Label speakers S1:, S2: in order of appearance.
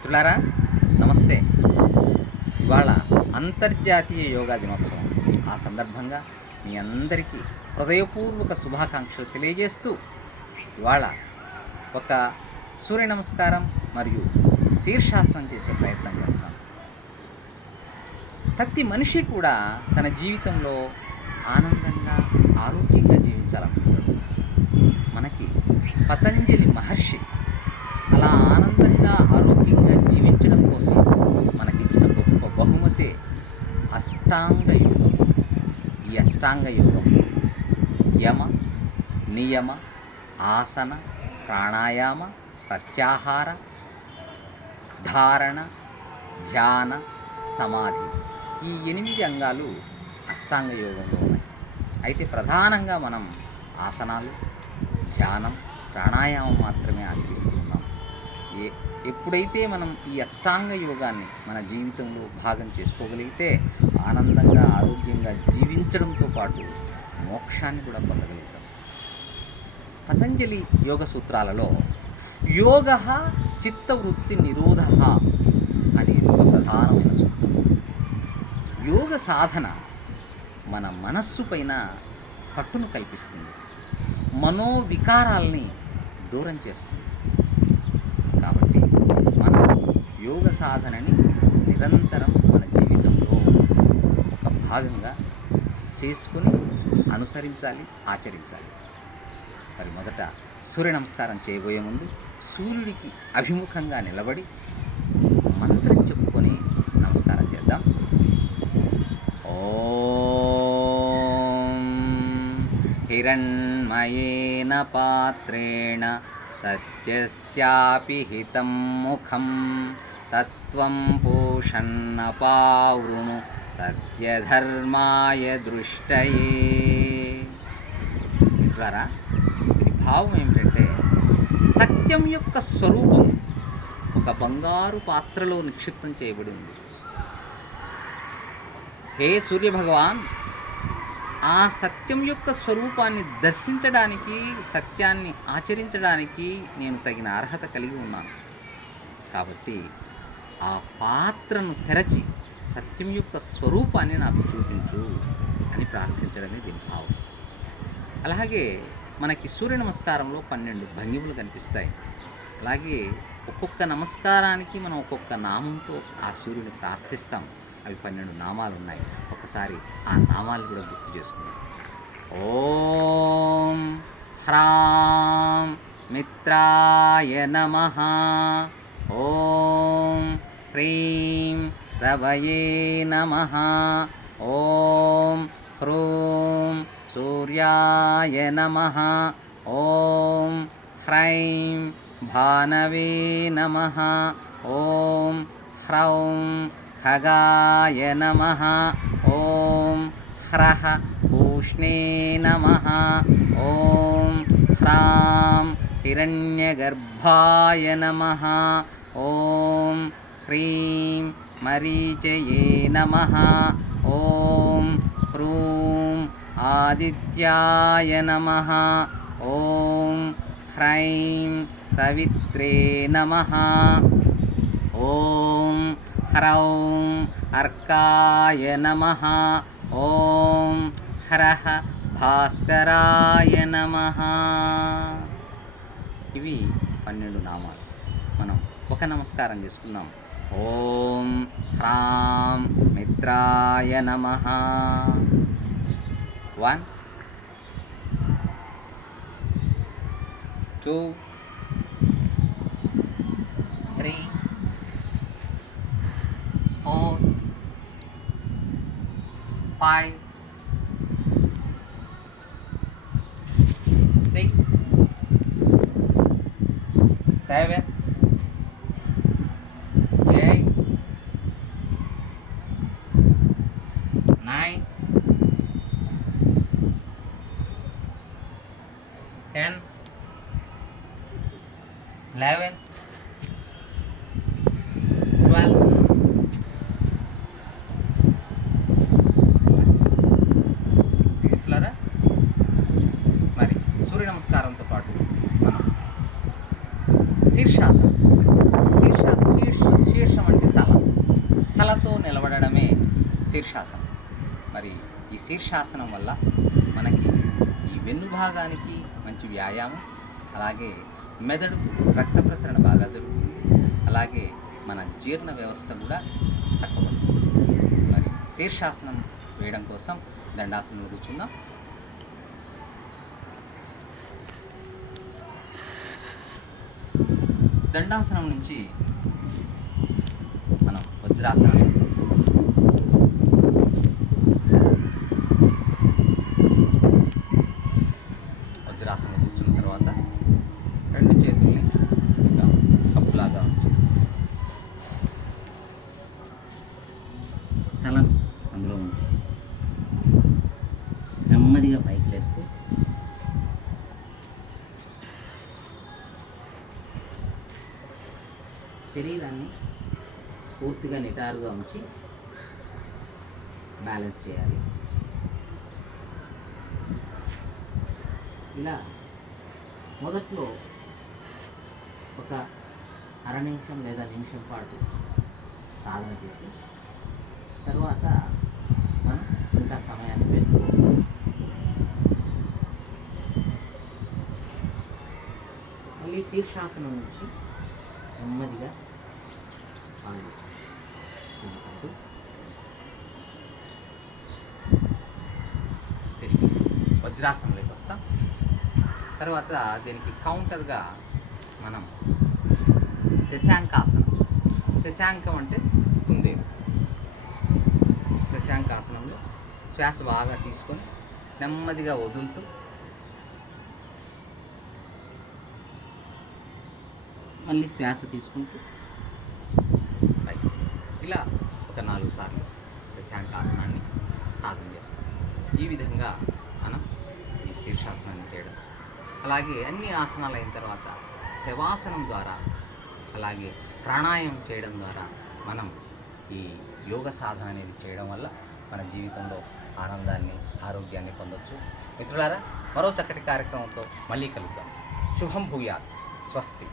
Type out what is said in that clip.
S1: మిత్రులారా నమస్తే. ఇవాళ అంతర్జాతీయ యోగా దినోత్సవం. ఆ సందర్భంగా మీ అందరికీ హృదయపూర్వక శుభాకాంక్షలు తెలియజేస్తూ ఇవాళ ఒక సూర్య నమస్కారం మరియు శీర్షాసనం చేసే ప్రయత్నం చేస్తాం. ప్రతి మనిషి కూడా తన జీవితంలో ఆనందంగా ఆరోగ్యంగా జీవించాలనుకుంటాడు. మనకి పతంజలి మహర్షి అష్టాంగ యోగం ఈ అష్టాంగ యోగం యమ నియమ ఆసన ప్రాణాయామ ప్రత్యాహార ధారణ ధ్యాన సమాధి ఈ ఎనిమిది అంగాలు అష్టాంగ యోగంలో ఉన్నాయి. అయితే ప్రధానంగా మనం ఆసనాలు ధ్యానం ప్రాణాయామం మాత్రమే ఆచరిస్తూ ఉన్నాం. ఏ ఎప్పుడైతే మనం ఈ అష్టాంగ యోగాన్ని మన జీవితంలో భాగం చేసుకోగలిగితే ఆనందంగా ఆరోగ్యంగా జీవించడంతో పాటు మోక్షాన్ని కూడా పొందగలుగుతాం. పతంజలి యోగ సూత్రాలలో యోగ చిత్తవృత్తి నిరోధ అనేది ఒక ప్రధానమైన సూత్రం. యోగ సాధన మన మనస్సు పైన పట్టును కల్పిస్తుంది. మనోవికారాల్ని దూరం చేస్తుంది. కాబట్టి మనం యోగ సాధనని నిరంతరం భాగంగా చేసుకుని అనుసరించాలి ఆచరించాలి. మరి మొదట సూర్య నమస్కారం చేయబోయే ముందు సూర్యుడికి అభిముఖంగా నిలబడి మంత్రం చెప్పుకొని నమస్కారం చేద్దాం. ఓం హిరణ్మయేన పాత్రేణ సత్యస్యాపి హితం ముఖం తత్వం పోషన్న పావృణు సత్యధర్మాయ దృష్టయే. మిత్రులారా దీని భావం ఏమిటంటే సత్యం యొక్క స్వరూపం ఒక బంగారు పాత్రలో నిక్షిప్తం చేయబడి ఉంది. హే సూర్యభగవాన్ ఆ సత్యం యొక్క స్వరూపాన్ని దర్శించడానికి సత్యాన్ని ఆచరించడానికి నేను తగిన అర్హత కలిగి ఉన్నాను. కాబట్టి ఆ పాత్రను తెరచి సత్యం యొక్క స్వరూపాన్ని నాకు చూపించు అని ప్రార్థించడమే దీని భావం. అలాగే మనకి సూర్య నమస్కారంలో పన్నెండు భంగిములు కనిపిస్తాయి. అలాగే ఒక్కొక్క నమస్కారానికి మనం ఒక్కొక్క నామంతో ఆ సూర్యుని ప్రార్థిస్తాం. అవి పన్నెండు నామాలు ఉన్నాయి ఒకసారి ఆ నామాలు కూడా గుర్తు చేసుకుందాం. ఓం హ్రాం మిత్రాయ నమ. ఓం హ్రీం रवये नमः। ॐ ह्रूं सूर्याय नमः। ॐ ह्रैं भानवे नमः। ॐ ह्रौं खगाय नमः। ॐ ह्रः पूष्णे नमः। ॐ ह्रां हिरण्यगर्भाय नमः। ॐ ह्रीं మరీచయే నమ. ఓం హ్రూం ఆదిత్యాయ నమ. ఓం హ్రైం సవిత్రే నమ. ఓం హ్రౌం అర్కాయ నమ. ఓం హ్రః భాస్కరాయ నమ. ఇవి పన్నెండు నామాలు. మనం ఒక నమస్కారం చేసుకుందాం. Om Ram Mitra ya namaha One Two Three Four Five Six Seven eleven, twelve. మిత్రులారా మరి సూర్య నమస్కారంతో పాటు మనం శీర్షాసనం. శీర్ష శీర్ష తలతో నిలబడమే శీర్షాసనం. మరి ఈ శీర్షాసనం వల్ల మనకి ఈ వెన్ను భాగానికి మంచి వ్యాయామం అలాగే మెదడుకు రక్త ప్రసరణ బాగా జరుగుతుంది. అలాగే మన జీర్ణ వ్యవస్థ కూడా చక్కబడుతుంది. మరి శీర్షాసనం వేయడం కోసం దండాసనంలో కూర్చుందాం. దండాసనం నుంచి మనం వజ్రాసనం కూర్చున్న తర్వాత రెండు చేతుల్ని ఇంకా కప్పులాగా ఉంచు
S2: తల అందులో ఉంది నెమ్మదిగా పైకి లేస్తూ. శరీరాన్ని పూర్తిగా నిటారుగా ఉంచి బ్యాలెన్స్ చేయాలి. ఇలా మొదట్లో ఒక అర నిమిషం లేదా నిమిషం పాటు సాధన చేసి తర్వాత మనం ఇంకా సమయాన్ని పెంచుకోవాలి మళ్ళీ శీర్షాసనం నుంచి నెమ్మదిగా
S1: తిరిగి వజ్రాసనంలోకి వస్తాం. తర్వాత దీనికి కౌంటర్గా మనం శశాంకాసనం. శశాంకం అంటే కుందేలు. శశాంకాసనంలో శ్వాస బాగా తీసుకొని నెమ్మదిగా వదులుతూ
S2: మళ్ళీ శ్వాస తీసుకుంటూ.
S1: ఇలా ఒక నాలుగు సార్లు శశాంకాసనాన్ని సాధన చేస్తాం. ఈ విధంగా మనం ఈ శీర్షాసనాన్ని చేయడం. అలాగే అన్ని ఆసనాలు అయిన తర్వాత శవాసనం ద్వారా అలాగే ప్రాణాయామం చేయడం ద్వారా మనం ఈ యోగ సాధన అనేది చేయడం వల్ల మన జీవితంలో ఆనందాన్ని ఆరోగ్యాన్ని పొందొచ్చు. మిత్రులారా మరో చక్కటి కార్యక్రమంతో మళ్ళీ కలుద్దాం. శుభం భూయాత్. స్వస్తి.